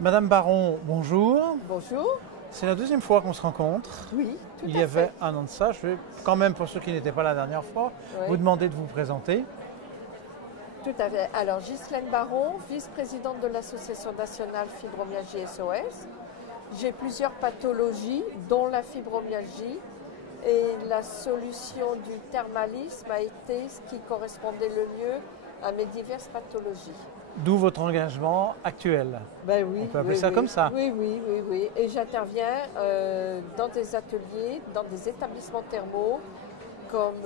Madame Baron, bonjour. Bonjour. C'est la deuxième fois qu'on se rencontre. Oui, tout Il à y avait fait. un an de ça. Je vais quand même, pour ceux qui n'étaient pas là la dernière fois, Oui, vous demander de vous présenter. tout à fait. Alors, Ghislaine Baron, vice-présidente de l'Association nationale fibromyalgie SOS. J'ai plusieurs pathologies, dont la fibromyalgie. Et la solution du thermalisme a été ce qui correspondait le mieux à mes diverses pathologies. D'où votre engagement actuel. Ben oui, On peut appeler ça comme ça. Oui. Et j'interviens dans des ateliers, dans des établissements thermaux, comme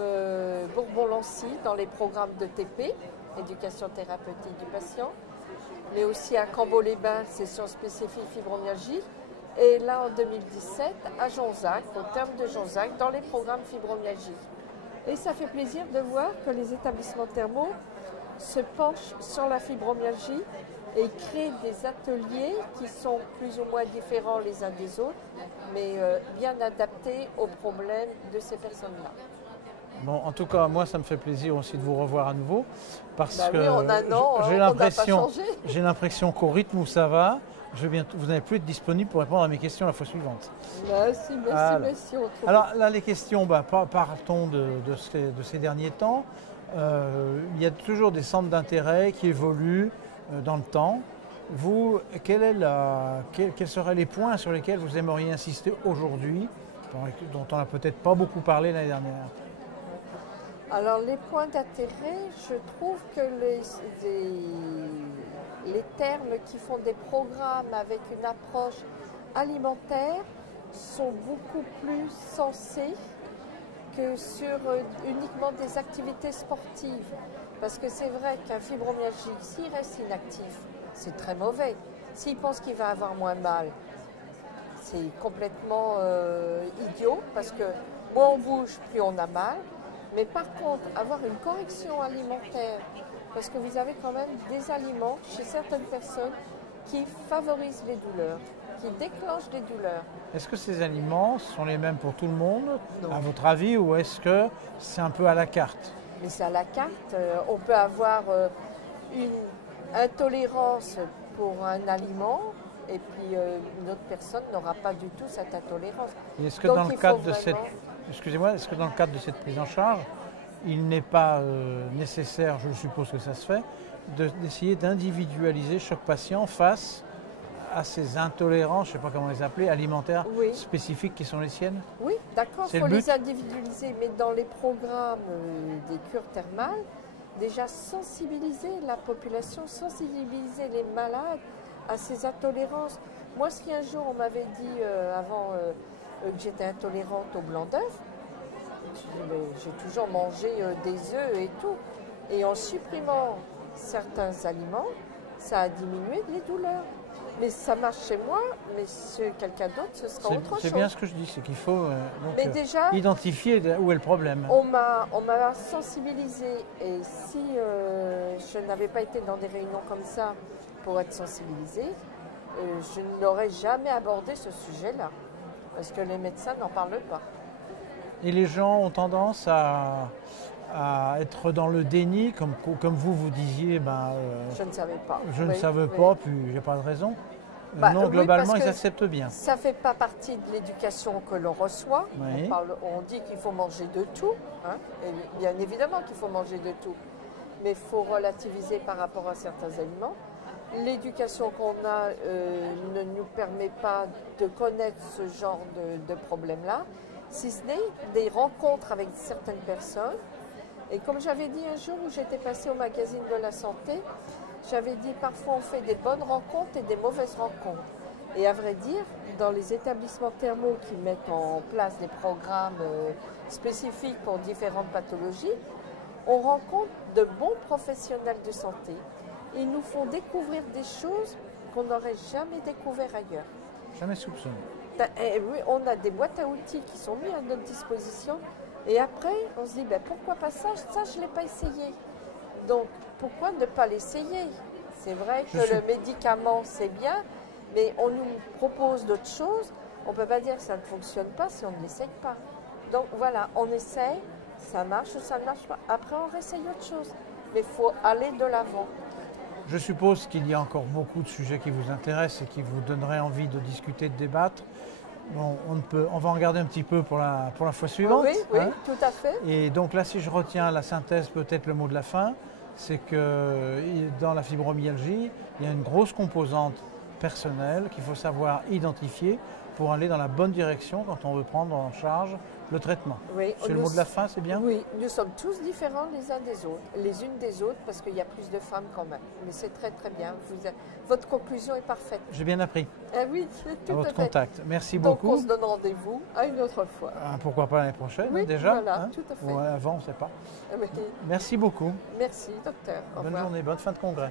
Bourbon-Lancy, dans les programmes de TP, éducation thérapeutique du patient, mais aussi à Cambo-les-Bains, session spécifique fibromyalgie, et là en 2017 à Jonzac, au terme de Jonzac, dans les programmes fibromyalgie. Et ça fait plaisir de voir que les établissements thermaux se penchent sur la fibromyalgie et créent des ateliers qui sont plus ou moins différents les uns des autres, mais bien adaptés aux problèmes de ces personnes-là. Bon, en tout cas, moi, ça me fait plaisir aussi de vous revoir à nouveau, parce que Oui, en un an, j'ai on n'a pas l'impression, changé. qu'au rythme où ça va, vous n'allez plus être disponible pour répondre à mes questions la fois suivante. Merci, merci. On trouve. Alors là, les questions, partons de ces derniers temps. Il y a toujours des centres d'intérêt qui évoluent dans le temps. Vous, quels seraient les points sur lesquels vous aimeriez insister aujourd'hui, dont on n'a peut-être pas beaucoup parlé l'année dernière? Alors, les points d'intérêt, je trouve que les termes qui font des programmes avec une approche alimentaire sont beaucoup plus sensés que sur uniquement des activités sportives. Parce que c'est vrai qu'un fibromyalgique, s'il reste inactif, c'est très mauvais. S'il pense qu'il va avoir moins mal, c'est complètement idiot, parce que moins on bouge, plus on a mal. Mais par contre, avoir une correction alimentaire, parce que vous avez quand même des aliments chez certaines personnes qui favorisent les douleurs, qui déclenchent des douleurs. Est-ce que ces aliments sont les mêmes pour tout le monde, Non. à votre avis, ou est-ce que c'est un peu à la carte? Mais c'est à la carte. On peut avoir une intolérance pour un aliment et puis une autre personne n'aura pas du tout cette intolérance. Et est-ce que Donc, dans le il cadre faut de cette, vraiment- excusez-moi, est-ce que dans le cadre de cette prise en charge, il n'est pas nécessaire, je suppose que ça se fait, d'essayer d'individualiser chaque patient face à ces intolérances, je ne sais pas comment les appeler, alimentaires Oui. spécifiques qui sont les siennes? Oui, d'accord, C'est il faut le but. les individualiser, mais dans les programmes des cures thermales, déjà sensibiliser la population, sensibiliser les malades à ces intolérances. Moi, si un jour on m'avait dit avant que j'étais intolérante au blanc d'œuf, j'ai toujours mangé des œufs et tout. Et en supprimant certains aliments, ça a diminué les douleurs. Mais ça marche chez moi, mais chez quelqu'un d'autre, ce sera autre chose. C'est bien ce que je dis, c'est qu'il faut donc, Mais déjà, identifier où est le problème. on m'a sensibilisée et si je n'avais pas été dans des réunions comme ça pour être sensibilisée, je n'aurais jamais abordé ce sujet-là parce que les médecins n'en parlent pas. Et les gens ont tendance à être dans le déni, comme vous disiez, Je ne savais pas. je ne Oui, savais oui. pas, puis j'ai pas de raison. Bah, Non, oui, globalement, parce ils que acceptent bien. Ça ne fait pas partie de l'éducation que l'on reçoit. Oui. On dit qu'il faut manger de tout, hein, et bien évidemment qu'il faut manger de tout, mais il faut relativiser par rapport à certains aliments. L'éducation qu'on a ne nous permet pas de connaître ce genre de problème-là, si ce n'est des rencontres avec certaines personnes. Et comme j'avais dit un jour où j'étais passée au magazine de la santé, j'avais dit parfois on fait des bonnes rencontres et des mauvaises rencontres. Et à vrai dire, dans les établissements thermaux qui mettent en place des programmes spécifiques pour différentes pathologies, on rencontre de bons professionnels de santé. Ils nous font découvrir des choses qu'on n'aurait jamais découvert ailleurs. Jamais soupçonné. Oui, on a des boîtes à outils qui sont mises à notre disposition. Et après, on se dit, pourquoi pas ça? Ça, je ne l'ai pas essayé. Donc, pourquoi ne pas l'essayer? C'est vrai que le médicament, c'est bien, mais on nous propose d'autres choses. On ne peut pas dire que ça ne fonctionne pas si on ne l'essaye pas. Donc, voilà, on essaye, ça marche ou ça ne marche pas. Après, on réessaye autre chose. Mais il faut aller de l'avant. Je suppose qu'il y a encore beaucoup de sujets qui vous intéressent et qui vous donneraient envie de discuter, de débattre. Bon, on va en garder un petit peu pour la fois suivante. Oui, oui, hein. tout à fait. Et donc là, si je retiens la synthèse, peut-être le mot de la fin, c'est que dans la fibromyalgie, il y a une grosse composante personnelle qu'il faut savoir identifier pour aller dans la bonne direction quand on veut prendre en charge le traitement. Oui, C'est le mot de la fin, c'est bien? Oui, nous sommes tous différents les uns des autres, les unes des autres, parce qu'il y a plus de femmes quand même. Mais c'est très très bien. Votre conclusion est parfaite. J'ai bien appris. Ah oui, tout À votre à fait. contact. Merci Donc beaucoup. on se donne rendez-vous à une autre fois. Pourquoi pas l'année prochaine, Oui, déjà? voilà, tout à fait. Ou avant, on ne sait pas. Ah oui. Merci beaucoup. Merci, docteur. Au Bonne revoir. journée, bonne fin de congrès.